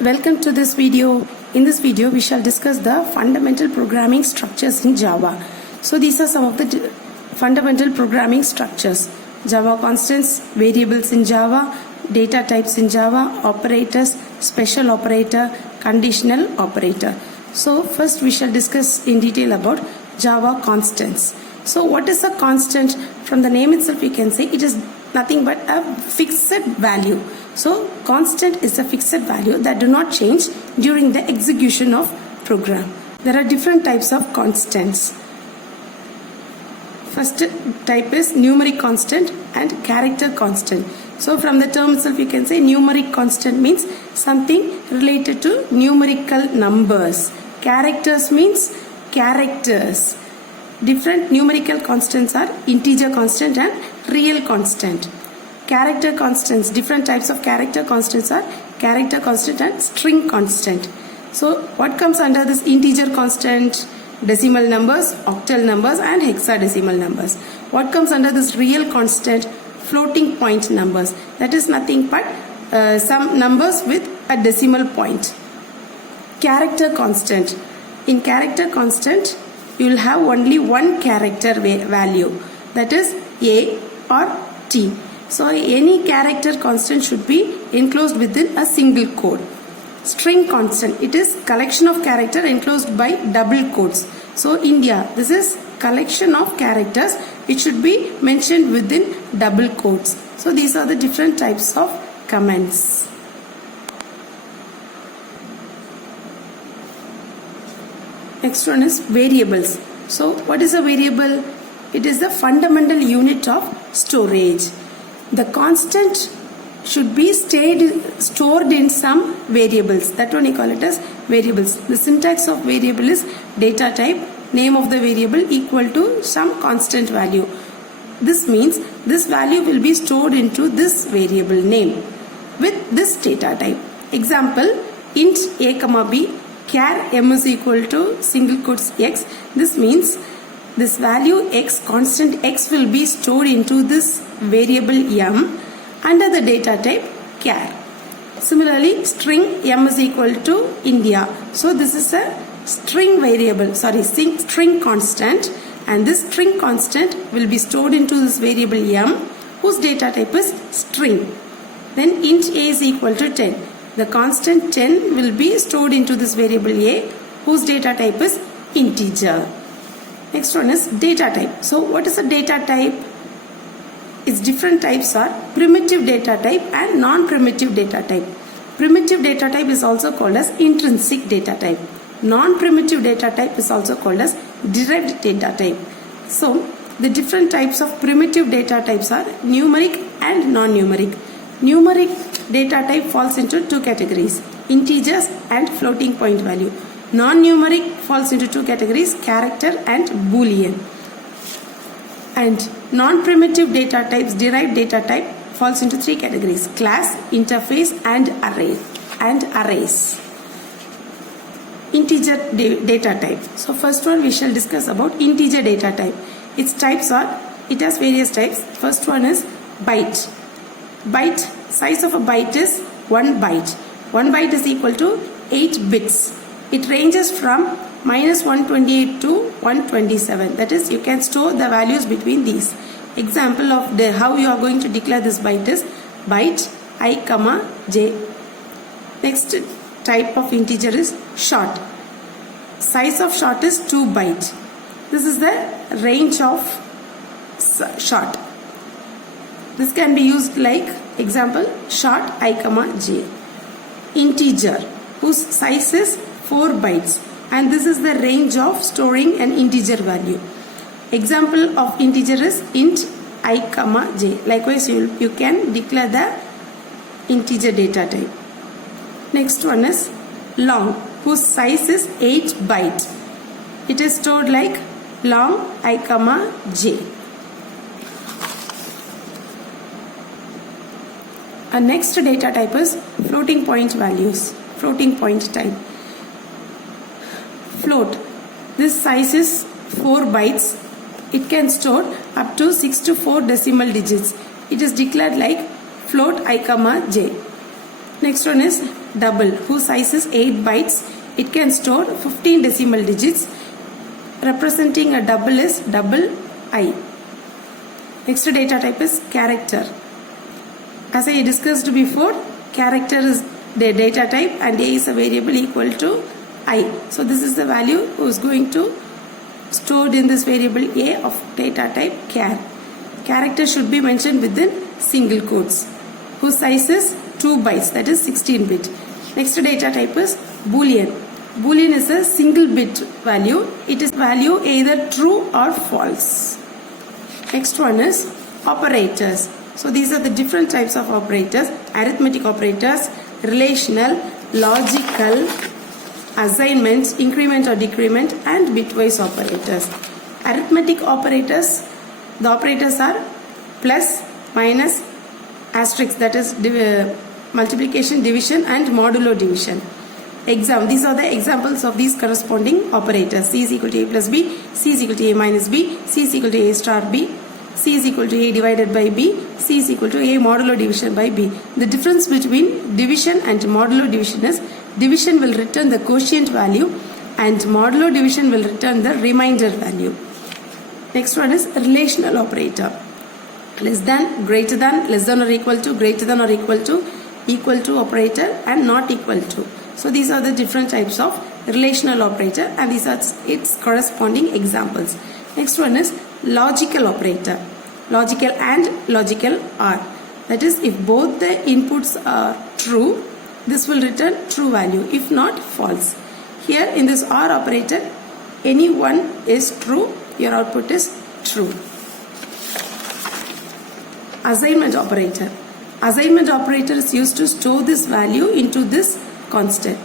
Welcome to this video. In this video, we shall discuss the fundamental programming structures in Java. So these are some of the fundamental programming structures. Java constants, variables in Java, data types in Java, operators, special operator, conditional operator. So first we shall discuss in detail about Java constants. So what is a constant? From the name itself we can say it is nothing but a fixed value. So constant is a fixed value that do not change during the execution of program. There are different types of constants. First type is numeric constant and character constant. So from the term itself you can say numeric constant means something related to numerical numbers. Characters means characters. Different numerical constants are integer constant and real constant. Character constants, different types of character constants are character constant and string constant. So what comes under this integer constant? Decimal numbers, octal numbers and hexadecimal numbers. What comes under this real constant? Floating point numbers. That is nothing but some numbers with a decimal point. Character constant. In character constant, you will have only one character value, that is A or T. So any character constant should be enclosed within a single code. String constant, it is collection of character enclosed by double quotes. So India, this is collection of characters which should be mentioned within double quotes. So these are the different types of comments. Next one is variables. So what is a variable? It is the fundamental unit of storage. The constant should be stored in some variables. That one you call it as variables. The syntax of variable is data type, name of the variable equal to some constant value. This means this value will be stored into this variable name with this data type. Example, int a comma b, char m is equal to single quotes x. This means this value x, constant x, will be stored into this variable m under the data type char. Similarly, string m is equal to India. So this is a string variable, string constant, and this string constant will be stored into this variable m whose data type is string. Then int a is equal to 10. The constant 10 will be stored into this variable a whose data type is integer. Next one is data type. So what is a data type? Its different types are primitive data type and non-primitive data type. Primitive data type is also called as intrinsic data type. Non-primitive data type is also called as derived data type. So the different types of primitive data types are numeric and non-numeric. Numeric data type falls into two categories: integers and floating point value. Non-numeric falls into two categories: character and boolean. And non-primitive data types, derived data type, falls into three categories: class, interface and arrays. Integer data type. So first one we shall discuss about integer data type. Its types are, it has various types. First one is byte. Byte, size of a byte is 1 byte. 1 byte is equal to 8 bits. It ranges from -128 to 127. That is, you can store the values between these. Example of how you are going to declare this byte is byte I comma j. Next type of integer is short. Size of short is 2 byte. This is the range of short. This can be used like example short I comma j. Integer whose size is 4 bytes, and this is the range of storing an integer value. Example of integer is int I comma j. Likewise you can declare the integer data type. Next one is long, whose size is 8 byte. It is stored like long I comma j. Our next data type is floating point values, floating point type. Float, this size is 4 bytes. It can store up to 64 decimal digits. It is declared like float I comma j. Next one is double, whose size is 8 bytes. It can store 15 decimal digits. Representing a double is double I. Next data type is character. As I discussed before, character is the data type and A is a variable equal to I. So this is the value who is going to stored in this variable A of data type char. Character should be mentioned within single quotes, whose size is 2 bytes, that is 16 bit. Next data type is Boolean. Boolean is a single bit value. It is value either true or false. Next one is operators. So these are the different types of operators: arithmetic operators, relational, logical, assignments, increment or decrement, and bitwise operators. Arithmetic operators, the operators are plus, minus, asterisk, that is multiplication, division, and modulo division. These are the examples of these corresponding operators. C is equal to A plus B, C is equal to A minus B, C is equal to A star B, C is equal to A divided by B, C is equal to A modulo division by B. The difference between division and modulo division is division will return the quotient value and modulo division will return the remainder value. Next one is relational operator. Less than, greater than, less than or equal to, greater than or equal to operator, and not equal to. So these are the different types of relational operator and these are its corresponding examples. Next one is logical operator. Logical and logical OR. That is, if both the inputs are true, this will return true value. If not, false. Here in this OR operator, any one is true, your output is true. Assignment operator. Assignment operator is used to store this value into this constant.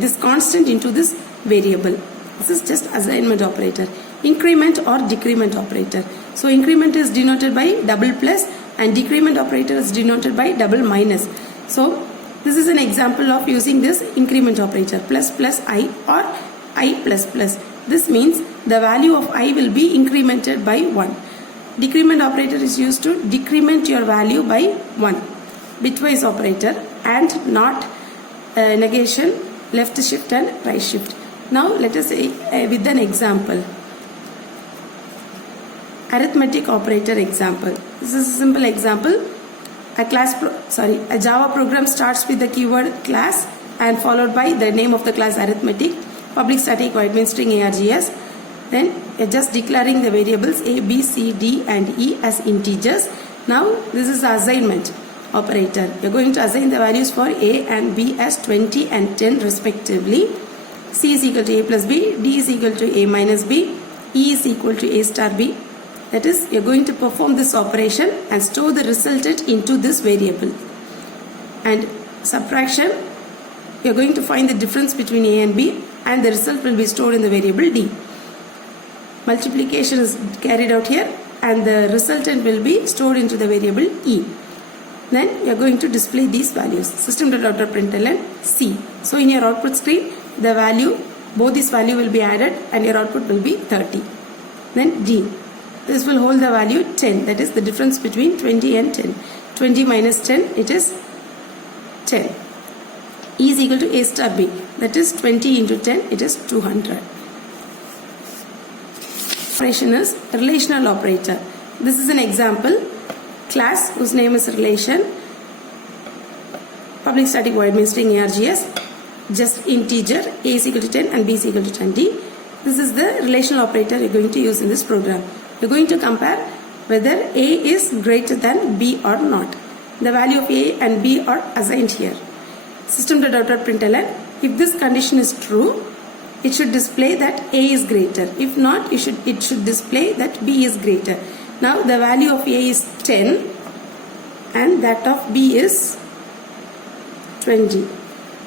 This constant into this variable. This is just assignment operator. Increment or decrement operator. So increment is denoted by double plus and decrement operator is denoted by double minus. So this is an example of using this increment operator, plus plus I or I plus plus. This means the value of I will be incremented by 1. Decrement operator is used to decrement your value by 1. Bitwise operator and not negation, left shift and right shift. Now let us say with an example. Arithmetic operator example. This is a simple example. A Java program starts with the keyword class and followed by the name of the class arithmetic, public static void main string args. Then you're just declaring the variables a, b, c, d and e as integers. Now this is the assignment operator. You're going to assign the values for a and b as 20 and 10 respectively. C is equal to a plus b, d is equal to a minus b, e is equal to a star b. That is, you're going to perform this operation and store the resultant into this variable. And subtraction, you're going to find the difference between a and b and the result will be stored in the variable d. Multiplication is carried out here and the resultant will be stored into the variable e. Then you're going to display these values. System.out.println C. So in your output screen, the value, both these value will be added and your output will be 30. Then D. This will hold the value 10. That is the difference between 20 and 10. 20 minus 10, it is 10. E is equal to A star B. That is 20 into 10, it is 200. Operation is relational operator. This is an example. Class whose name is relation. Public static void main string args. Just integer. A is equal to 10 and B is equal to 20. This is the relational operator you're going to use in this program. You're going to compare whether A is greater than B or not. The value of A and B are assigned here. System.out.println. If this condition is true, it should display that A is greater. If not, it should display that B is greater. Now the value of A is 10 and that of B is 20.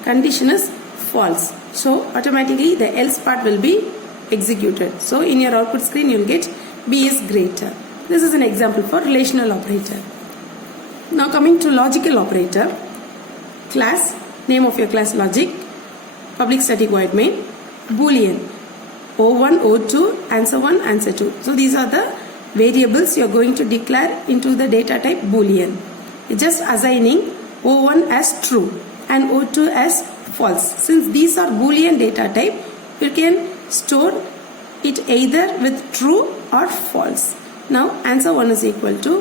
Condition is false. So automatically the else part will be executed. So in your output screen you will get B is greater. This is an example for relational operator. Now coming to logical operator. Class, name of your class logic, public static void main, boolean, O1, O2, answer 1, answer 2. So these are the variables you are going to declare into the data type boolean. Just assigning O1 as true and O2 as false. Since these are Boolean data type, you can store it either with true or false. Now answer 1 is equal to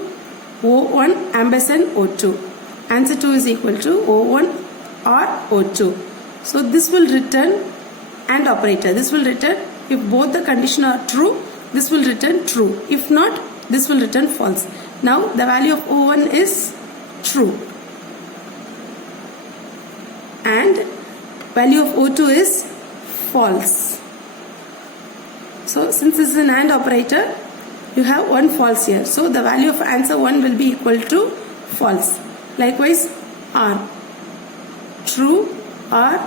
O1 ampersand O2. Answer 2 is equal to O1 or O2. So this will return AND operator. This will return if both the condition are true, this will return true. If not, this will return false. Now the value of O1 is true and value of O2 is false. So since this is an AND operator, you have one false here. So the value of answer 1 will be equal to false. Likewise, R, true or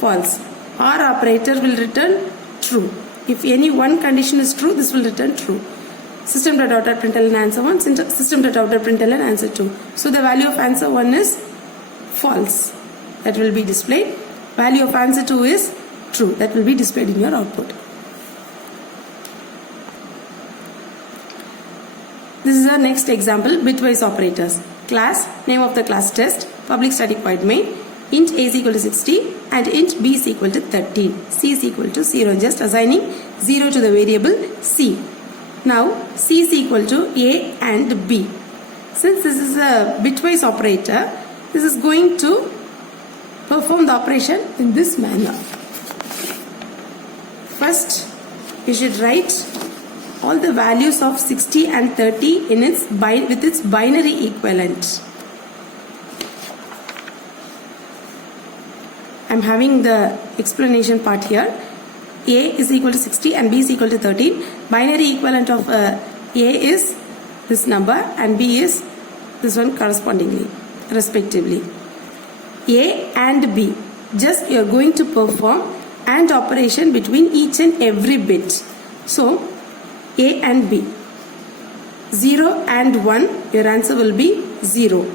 false. R operator will return true. If any one condition is true, this will return true. System.out.println answer 1, system.out.println answer 2. So the value of answer 1 is false. That will be displayed. Value of answer 2 is true. That will be displayed in your output. This is our next example, bitwise operators. Class, name of the class test, public static void main, int a is equal to 60 and int b is equal to 13. C is equal to 0, just assigning 0 to the variable C. Now C is equal to A and B. Since this is a bitwise operator, this is going to perform the operation in this manner. First, you should write all the values of 60 and 30 in with its binary equivalent. I am having the explanation part here. A is equal to 60 and B is equal to 13. Binary equivalent of A is this number and B is this one correspondingly, respectively. A and B. Just you are going to perform AND operation between each and every bit. So A and B. 0 and 1, your answer will be 0.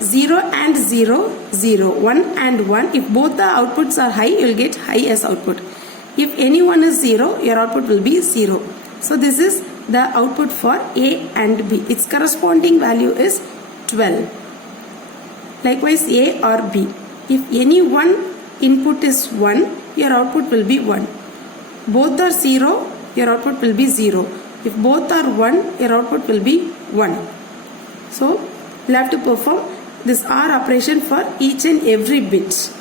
0 and 0, 0. 1 and 1. If both the outputs are high, you will get high as output. If any one is 0, your output will be 0. So this is the output for A and B. Its corresponding value is 12. Likewise A or B. If any one input is 1, your output will be 1. Both are 0, your output will be 0. If both are 1, your output will be 1. So we'll have to perform this OR operation for each and every bit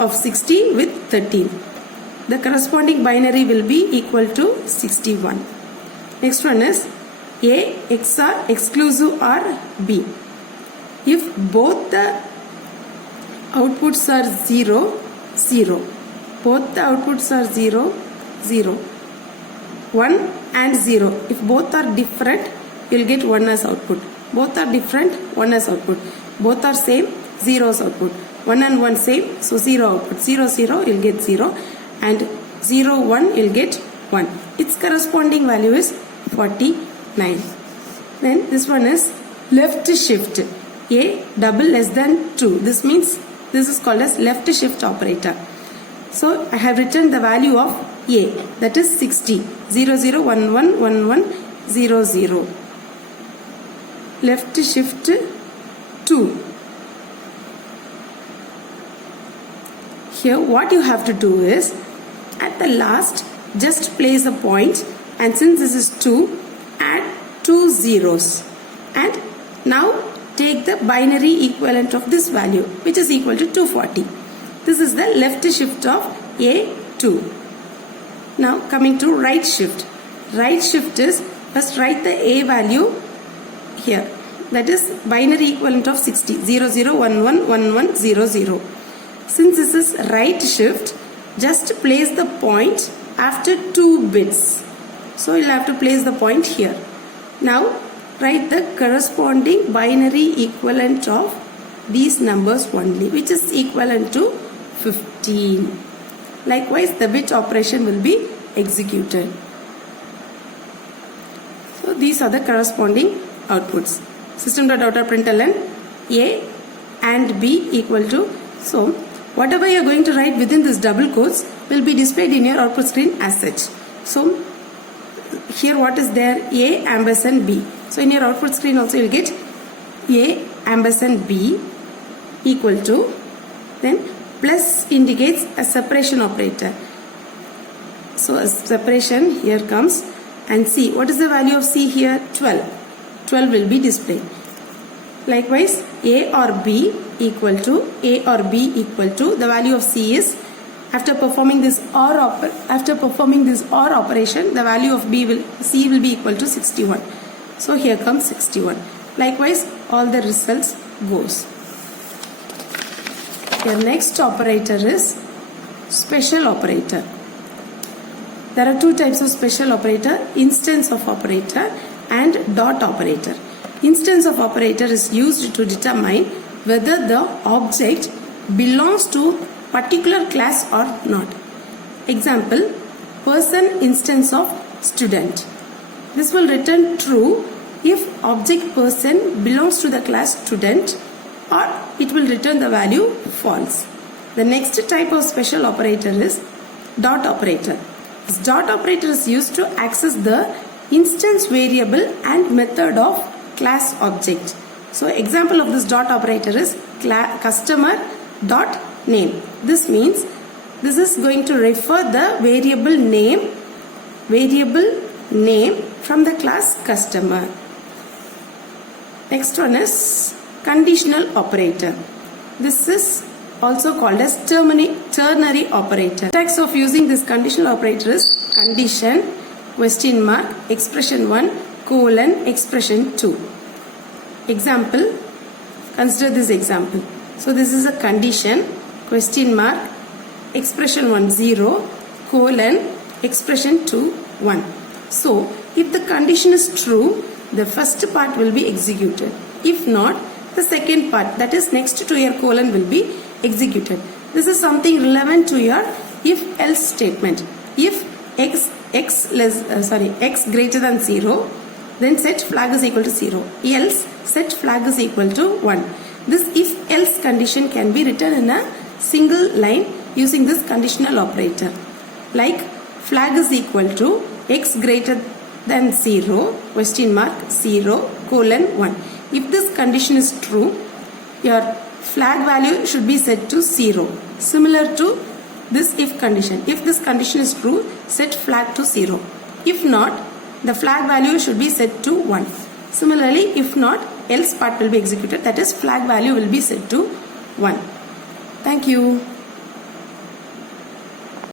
of 60 with 13. The corresponding binary will be equal to 61. Next one is A XOR exclusive OR B. If both the outputs are 0, 0. Both the outputs are 0, 0. 1 and 0. If both are different, you will get 1 as output. Both are different, 1 as output. Both are same, 0 as output. 1 and 1 same, so 0 output. 0, 0, you will get 0. And 0, 1, you will get 1. Its corresponding value is 49. Then this one is left shift. A double less than 2. This means this is called as left shift operator. So I have written the value of A, that is 60. 0, 0, 1, 1, 1, 1, 0, 0. Left shift 2. Here what you have to do is, at the last, just place a point, and since this is 2, add 2 zeros. And now take the binary equivalent of this value, which is equal to 240. This is the left shift of A2. Now coming to right shift. Right shift is, first write the A value here. That is binary equivalent of 60. 0, 0, 1, 1, 1, 1, 0, 0. Since this is right shift, just place the point after 2 bits. So you'll have to place the point here. Now write the corresponding binary equivalent of these numbers only, which is equivalent to 15. Likewise, the bit operation will be executed. So these are the corresponding outputs. System.out.println A and B equal to, so whatever you are going to write within this double quotes will be displayed in your output screen as such. So here what is there? A ampersand B. So in your output screen also you will get A ampersand B equal to Then plus indicates a separation operator. So a separation here comes, and C. What is the value of C here? 12. 12 will be displayed. Likewise, A or B equal to the value of C is, after performing this OR operation, the value of C will be equal to 61. So here comes 61. Likewise, all the results goes. Your next operator is special operator. There are two types of special operator: instance of operator and dot operator. Instance of operator is used to determine whether the object belongs to particular class or not. Example, person instance of student. This will return true if object person belongs to the class student, or it will return the value false. The next type of special operator is dot operator. This dot operator is used to access the instance variable and method of class object. So example of this dot operator is customer dot name. This means this is going to refer the variable name from the class customer. Next one is conditional operator. This is also called as ternary operator. Types of using this conditional operator is condition, question mark, expression 1, colon, expression 2. Example, consider this example. So this is a condition, question mark, expression 1 0, colon, expression 2 1. So if the condition is true, the first part will be executed. If not, the second part, that is next to your colon, will be executed. This is something relevant to your if else statement. If x greater than 0, then set flag is equal to 0. Else set flag is equal to 1. This if else condition can be written in a single line using this conditional operator. Like flag is equal to x greater than 0, question mark 0, colon 1. If this condition is true, your flag value should be set to 0. Similar to this if condition. If this condition is true, set flag to 0. If not, the flag value should be set to 1. Similarly, if not, else part will be executed, that is flag value will be set to 1. Thank you.